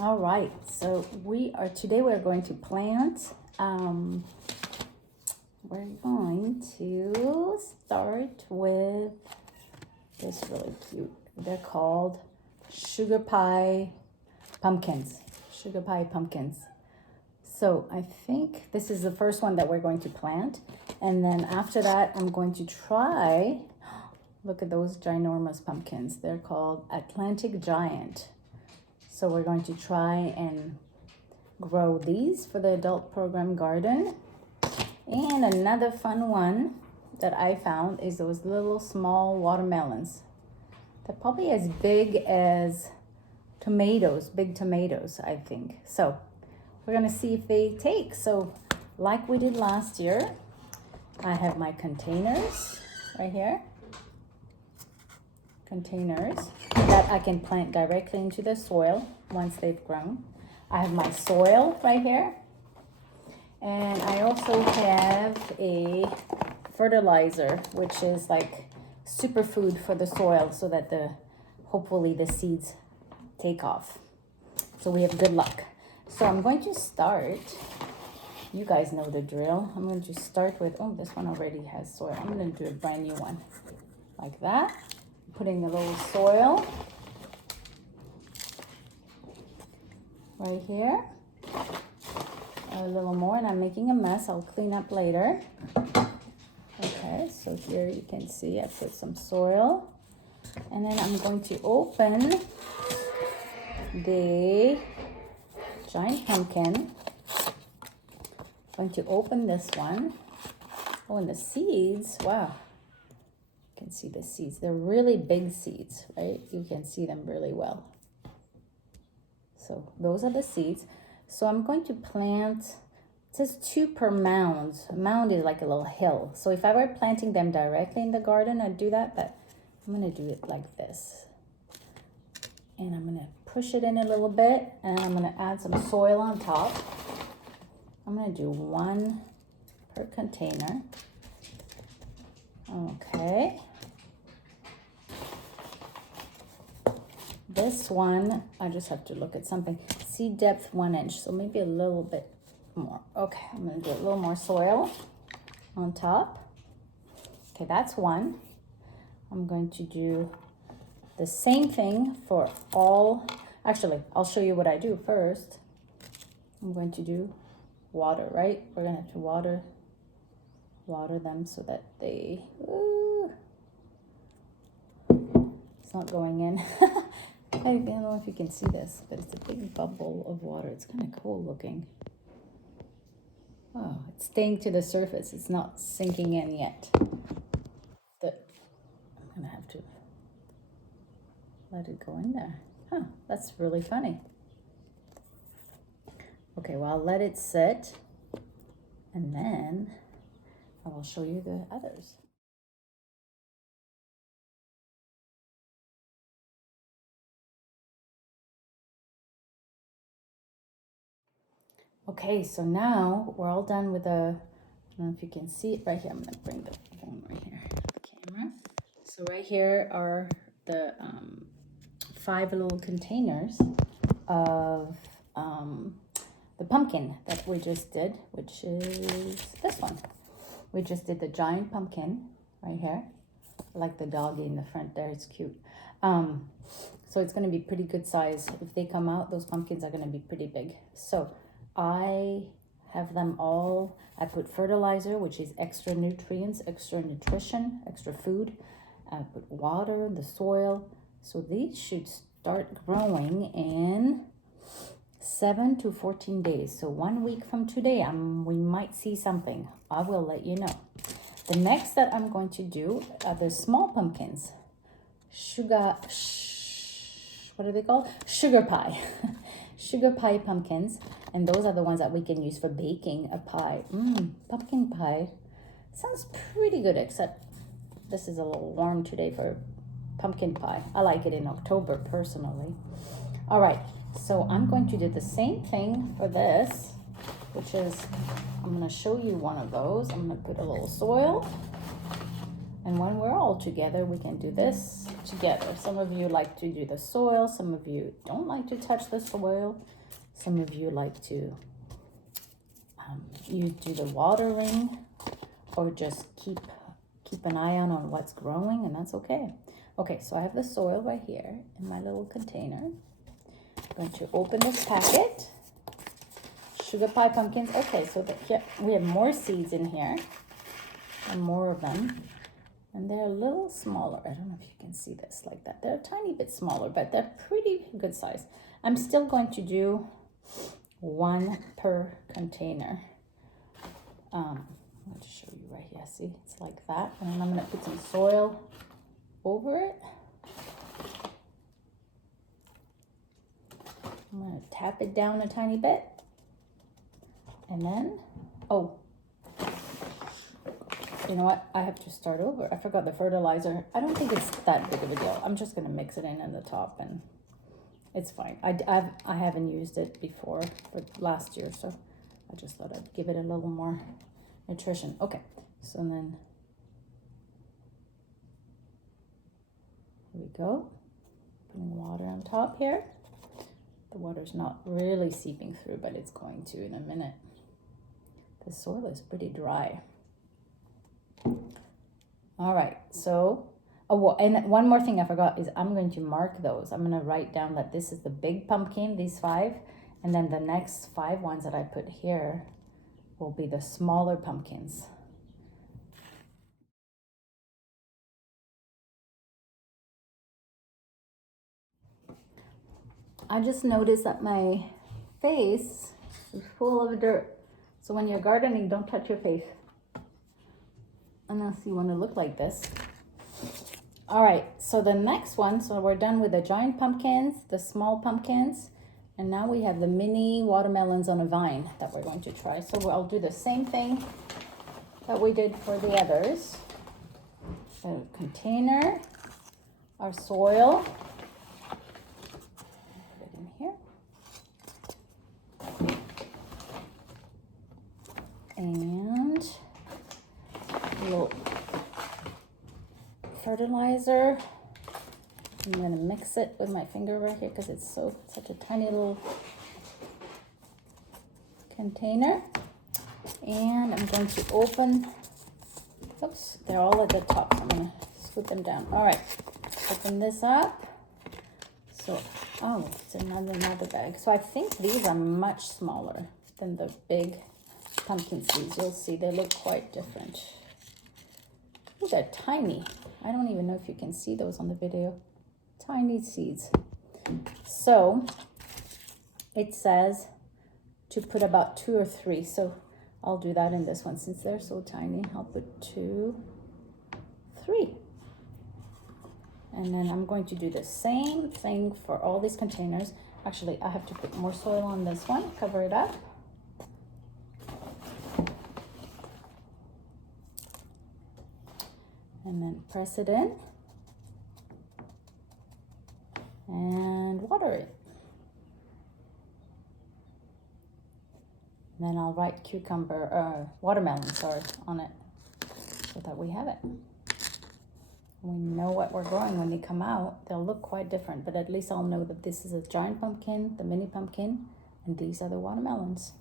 All right, so today we're going to plant. We're going to start with this really cute. They're called sugar pie pumpkins. Sugar pie pumpkins. So I think this is the first one that we're going to plant. And then after that, I'm going to try, look at those ginormous pumpkins. They're called Atlantic Giant. So we're going to try and grow these for the adult program garden. And another fun one that I found is those little small watermelons. They're probably as big as tomatoes, big tomatoes, I think. So we're gonna see if they take. So like we did last year, I have my containers right here. Containers that I can plant directly into the soil once they've grown. I have my soil right here. And I also have a fertilizer, which is like superfood for the soil so that hopefully the seeds take off. So we have good luck. So I'm going to start, you guys know the drill. I'm going to start with, oh, this one already has soil. I'm going to do a brand new one like that. Putting a little soil right here. A little more, and I'm making a mess. I'll clean up later. Okay, so here you can see I put some soil. And then I'm going to open the giant pumpkin. I'm going to open this one. Oh, and the seeds, wow. You can see the seeds. They're really big seeds, right? You can see them really well. So those are the seeds. So I'm going to plant, it says 2 per mound. A mound is like a little hill. So if I were planting them directly in the garden, I'd do that, but I'm gonna do it like this. And I'm gonna push it in a little bit, and I'm gonna add some soil on top. I'm gonna do 1 per container. Okay. This one, I just have to look at something. Seed depth 1 inch, so maybe a little bit more. Okay, I'm gonna do a little more soil on top. Okay, that's 1. I'm going to do the same thing for all. Actually, I'll show you what I do first. I'm going to do water, right? We're gonna have to water them so that they, ooh, it's not going in. I don't know if you can see this, but it's a big bubble of water. It's kind of cool looking. Oh, it's staying to the surface. It's not sinking in yet. But I'm gonna have to let it go in there. Huh, that's really funny. Okay, well, I'll let it sit, and then I will show you the others. Okay, so now we're all done with I don't know if you can see it right here. I'm gonna bring the phone right here, the camera. So right here are the 5 little containers of the pumpkin that we just did, which is this one. We just did the giant pumpkin right here. I like the doggy in the front there, it's cute. So it's gonna be pretty good size. If they come out, those pumpkins are gonna be pretty big. So I have them all, I put fertilizer, which is extra nutrients, extra nutrition, extra food. I put water in the soil. So these should start growing in 7 to 14 days. So 1 week from today, we might see something. I will let you know. The next that I'm going to do are the small pumpkins. What are they called? Sugar pie. Sugar pie pumpkins. And those are the ones that we can use for baking a pie. Pumpkin pie. Sounds pretty good, except this is a little warm today for pumpkin pie. I like it in October personally. All right, so I'm going to do the same thing for this, which is, I'm gonna show you one of those. I'm gonna put a little soil. And when we're all together, we can do this together. Some of you like to do the soil. Some of you don't like to touch the soil. Some of you like to you do the watering, or just keep an eye on what's growing, and that's okay. Okay, so I have the soil right here in my little container. I'm going to open this packet. Sugar pie pumpkins. Okay, so here we have more seeds in here, and more of them. And they're a little smaller. I don't know if you can see this like that. They're a tiny bit smaller, but they're pretty good size. I'm still going to do one per container. I'll just show you right here. See, it's like that. And then I'm going to put some soil over it. I'm going to tap it down a tiny bit. And then, oh, you know what? I have to start over. I forgot the fertilizer. I don't think it's that big of a deal. I'm just going to mix it in the top, and it's fine. I haven't used it before for last year, so I just thought I'd give it a little more nutrition. Okay, so then here we go. Putting water on top here. The water's not really seeping through, but it's going to in a minute. The soil is pretty dry. All right, so, and one more thing I forgot is I'm going to mark those. I'm going to write down that this is the big pumpkin, these 5, and then the next 5 ones that I put here will be the smaller pumpkins. I just noticed that my face is full of dirt. So when you're gardening, don't touch your face unless you want to look like this. All right, so the next one, so we're done with the giant pumpkins, the small pumpkins, and now we have the mini watermelons on a vine that we're going to try. So I'll do the same thing that we did for the others. A container, our soil, put it in here, and a little fertilizer. I'm going to mix it with my finger right here because it's such a tiny little container. And I'm going to open, oops, they're all at the top, so I'm going to scoot them down. All right, open this up. So, oh, it's another bag. So I think these are much smaller than the big pumpkin seeds. You'll see they look quite different. Oh, they're tiny. I don't even know if you can see those on the video. Tiny seeds. So it says to put about 2 or 3. So I'll do that in this one since they're so tiny. I'll put 2, 3. And then I'm going to do the same thing for all these containers. Actually, I have to put more soil on this one, cover it up. And then press it in and water it. And then I'll write watermelon, on it so that we have it. We know what we're growing when they come out. They'll look quite different, but at least I'll know that this is a giant pumpkin, the mini pumpkin, and these are the watermelons.